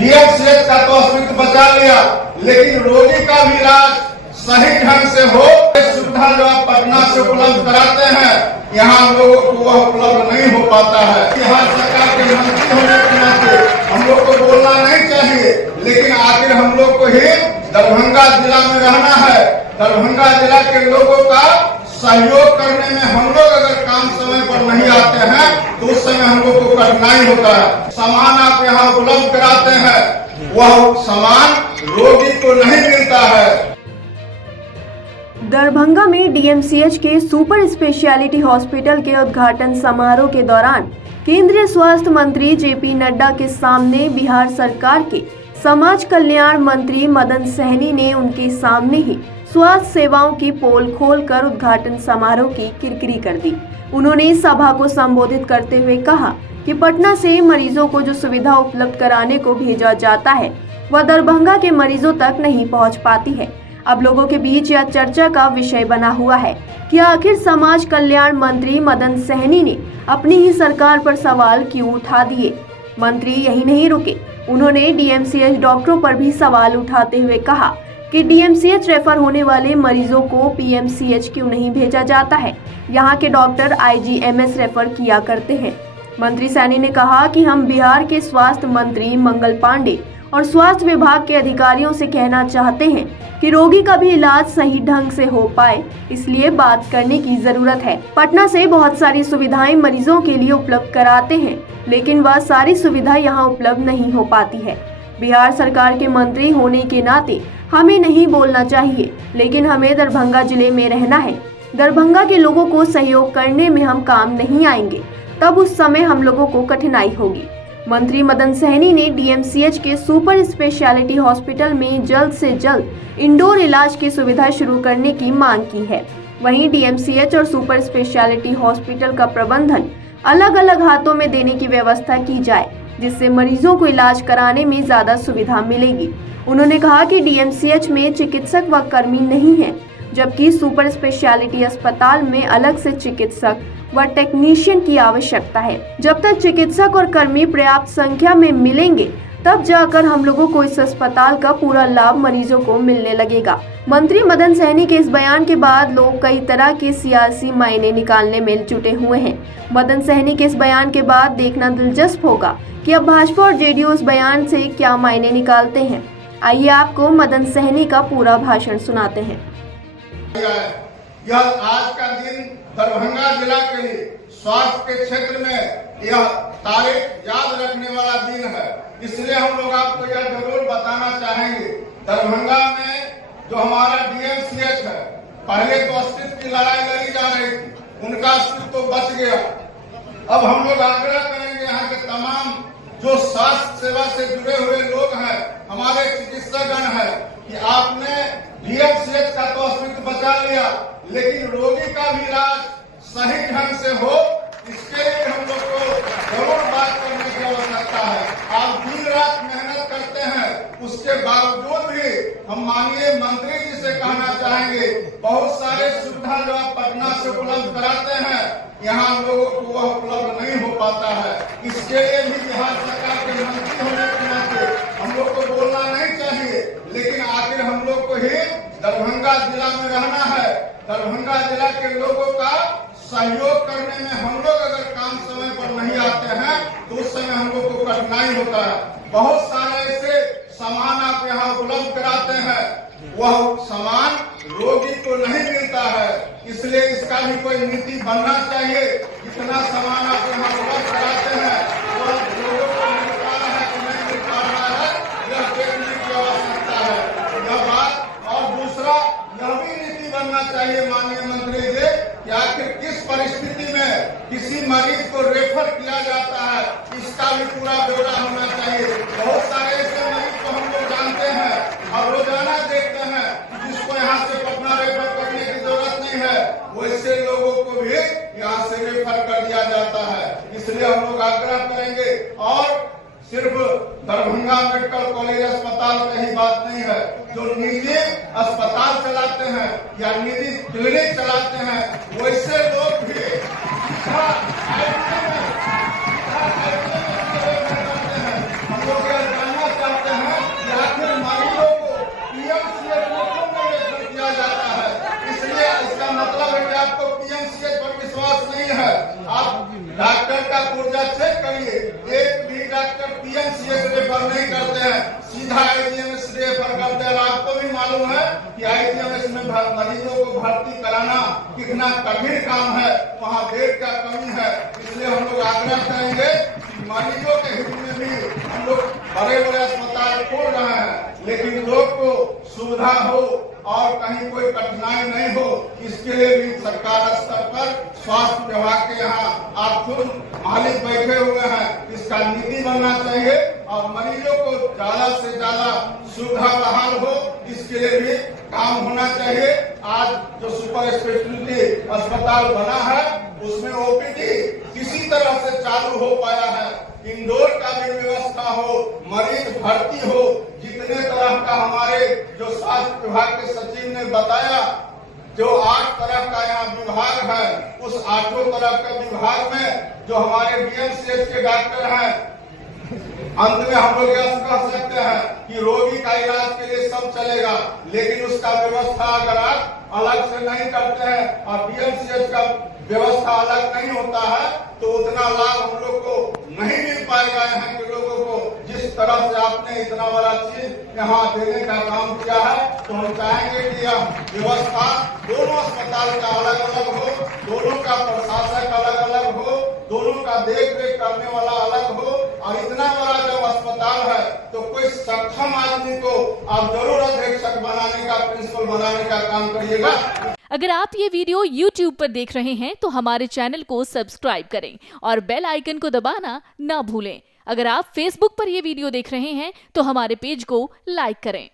DMCH का तो अस्तित्व बचा लिया, लेकिन रोगी का भी इलाज सही ढंग से हो, सुविधा जो आप पटना से उपलब्ध कराते हैं, यहाँ लोगों को वह उपलब्ध नहीं हो पाता है। बिहार सरकार के मंत्री होने के नाते हम लोग को बोलना नहीं चाहिए, लेकिन आखिर हम लोग को ही दरभंगा जिला में रहना है। दरभंगा जिला के लोगों का सहयोग करने में हम लोग अगर काम समय पर नहीं आते हैं तो उस समय हम लोग को कठिनाई होता है। सामान आप यहाँ उपलब्ध कराते हैं, वह सामान रोगी को नहीं मिलता है। दरभंगा में डीएमसीएच के सुपर स्पेशलिटी हॉस्पिटल के उद्घाटन समारोह के दौरान केंद्रीय स्वास्थ्य मंत्री जेपी नड्डा के सामने बिहार सरकार के समाज कल्याण मंत्री मदन सहनी ने उनके सामने ही स्वास्थ्य सेवाओं की पोल खोलकर उद्घाटन समारोह की किरकिरी कर दी। उन्होंने सभा को संबोधित करते हुए कहा कि पटना से मरीजों को जो सुविधा उपलब्ध कराने को भेजा जाता है वह दरभंगा के मरीजों तक नहीं पहुंच पाती है। अब लोगों के बीच यह चर्चा का विषय बना हुआ है कि आखिर समाज कल्याण मंत्री मदन सहनी ने अपनी ही सरकार पर सवाल क्यों उठा दिए। मंत्री यही नहीं रुके, उन्होंने डीएमसीएच डॉक्टरों पर भी सवाल उठाते हुए कहा कि डीएमसीएच रेफर होने वाले मरीजों को पीएमसीएच क्यों नहीं भेजा जाता है। यहाँ के डॉक्टर आईजीएमएस रेफर किया करते हैं। मंत्री सैनी ने कहा कि हम बिहार के स्वास्थ्य मंत्री मंगल पांडे और स्वास्थ्य विभाग के अधिकारियों से कहना चाहते हैं कि रोगी का भी इलाज सही ढंग से हो पाए, इसलिए बात करने की जरूरत है। पटना से बहुत सारी सुविधाएं मरीजों के लिए उपलब्ध कराते हैं, लेकिन वह सारी सुविधा यहाँ उपलब्ध नहीं हो पाती है। बिहार सरकार के मंत्री होने के नाते हमें नहीं बोलना चाहिए, लेकिन हमें दरभंगा जिले में रहना है। दरभंगा के लोगों को सहयोग करने में हम काम नहीं आएंगे, तब उस समय हम लोगों को कठिनाई होगी। मंत्री मदन सहनी ने डीएमसीएच के सुपर स्पेशलिटी हॉस्पिटल में जल्द से जल्द इंडोर इलाज की सुविधा शुरू करने की मांग की है। वहीं डीएमसीएच और सुपर स्पेशलिटी हॉस्पिटल का प्रबंधन अलग अलग हाथों में देने की व्यवस्था की जाए, जिससे मरीजों को इलाज कराने में ज्यादा सुविधा मिलेगी। उन्होंने कहा कि डीएमसीएच में चिकित्सक व कर्मी नहीं है, जबकि सुपर स्पेशलिटी अस्पताल में अलग से चिकित्सक व टेक्नीशियन की आवश्यकता है। जब तक चिकित्सक और कर्मी पर्याप्त संख्या में मिलेंगे, तब जाकर हम लोगों को इस अस्पताल का पूरा लाभ मरीजों को मिलने लगेगा। मंत्री मदन सहनी के इस बयान के बाद लोग कई तरह के सियासी मायने निकालने में जुटे हुए हैं। मदन सहनी के इस बयान के बाद देखना दिलचस्प होगा कि अब भाजपा और जेडीयू इस बयान से क्या मायने निकालते हैं। आइए आपको मदन सहनी का पूरा भाषण सुनाते हैं। यह आज का दिन दरभंगा जिला के लिए स्वास्थ्य के क्षेत्र में यह तारीख याद रखने वाला दिन है, इसलिए हम लोग आपको यह जरूर बताना चाहेंगे। दरभंगा में जो हमारा डीएमसीएच है, पहले तो अस्तित्व की लड़ाई लड़ी जा रही थी, उनका अस्तित्व तो बच गया। अब हम लोग आग्रह करेंगे यहाँ के तमाम जो स्वास्थ्य सेवा से जुड़े हुए लोग हैं, हमारे चिकित्सकगण हैं, कि आपने डीएमसीएच का तो अस्तित्व बचा लिया, लेकिन रोगी का भी इलाज सही ढंग से हो, इसके लिए हम लोग को जरूर बात करने की आवश्यकता है। आप दिन रात मेहनत करते हैं, उसके बावजूद भी हम माननीय मंत्री जी से कहना चाहेंगे, बहुत सारे सुविधा जो आप पटना से उपलब्ध कराते हैं, यहाँ लोगों को वह उपलब्ध नहीं हो पाता है। इसके लिए भी बिहार सरकार के मंत्री होने के नाते हम लोग को बोलना नहीं चाहिए, लेकिन आखिर हम लोग को ही दरभंगा जिला में रहना है। दरभंगा जिला के लोगों का सहयोग करने में हम लोग अगर काम समय पर नहीं आते हैं तो उस समय हम लोग को कठिनाई होता है। बहुत सारे ऐसे सामान आप यहाँ उपलब्ध कराते हैं, वह सामान रोगी को नहीं मिलता है, इसलिए इसका भी कोई नीति बनना चाहिए। जितना सामान आप यहाँ उपलब्ध कराते हैं वह लोगों को मिल पा रहा है कि नहीं मिल पा रहा है, यह देखने की आवश्यकता है। यह बात, और दूसरा यह भी नीति बनना चाहिए माननीय मंत्री जी कि आखिर किस परिस्थिति में किसी मरीज को रेफर किया जाता है, इसका भी पूरा ब्यौरा होना चाहिए। बहुत सारे ऐसे मरीज को हम लोग जानते हैं और रोजाना देखते हैं, जिसको यहाँ से पटना रेफर करने की जरूरत नहीं है, वैसे लोगों को भी यहाँ से रेफर कर दिया जाता है। इसलिए हम लोग आग्रह करेंगे, और सिर्फ दरभंगा मेडिकल कॉलेज अस्पताल में ही बात नहीं है, जो निजी अस्पताल चलाते हैं या निजी क्लिनिक चलाते हैं, वैसे लोग भी हम लोग यह जानना चाहते आईसीएमएस रेफर नहीं करते हैं, सीधा आईसीएमएस रेफर करते हैं। आपको भी मालूम है कि आईसीएमएस में मरीजों को भर्ती कराना कितना कठिन काम है, वहाँ बेड का कमी है। इसलिए हम लोग आग्रह करेंगे कि मरीजों के हित में भी हम लोग बड़े बड़े अस्पताल खोल रहे हैं, लेकिन लोग को सुविधा हो और कहीं कोई कठिनाई नहीं हो, इसके लिए भी सरकार स्तर पर स्वास्थ्य विभाग के यहाँ आप खुद मालिक बैठे हुए हैं, इसका नीति बनना चाहिए और मरीजों को ज्यादा से ज्यादा सुविधा बहाल हो, इसके लिए भी काम होना चाहिए। आज जो सुपर स्पेशलिटी अस्पताल बना है उसमें ओपीडी किसी तरह से चालू हो पाया है, इंडोर का भी व्यवस्था हो, मरीज भर्ती हो, जितने तरह का हमारे जो स्वास्थ्य विभाग के सचिव ने बताया, जो 8 तरह का यहाँ विभाग है, उस 8 तरह के विभाग में जो हमारे बीएमसीएच के डॉक्टर हैं, अंत में हम लोग यह कह सकते हैं कि रोगी का इलाज के लिए सब चलेगा, लेकिन उसका व्यवस्था अगर आप अलग से नहीं करते हैं और बीएमसीएच का व्यवस्था अलग नहीं होता है तो उतना लाभ हम लोग को नहीं मिल पाएगा। यहाँ के लोगों को जिस तरह से आपने इतना बड़ा चीज यहाँ देने का काम किया है, तो हम चाहेंगे कि यह व्यवस्था दोनों अस्पताल का अलग अलग हो, दोनों का प्रशासक अलग अलग हो, दोनों का देख रेख करने वाला अलग हो। और इतना बड़ा जब अस्पताल है तो कोई सक्षम आदमी को आप जरूर अधीक्षक बनाने का, प्रिंसिपल बनाने का काम करिएगा। अगर आप ये वीडियो YouTube पर देख रहे हैं तो हमारे चैनल को सब्सक्राइब करें और बेल आइकन को दबाना ना भूलें। अगर आप Facebook पर ये वीडियो देख रहे हैं तो हमारे पेज को लाइक करें।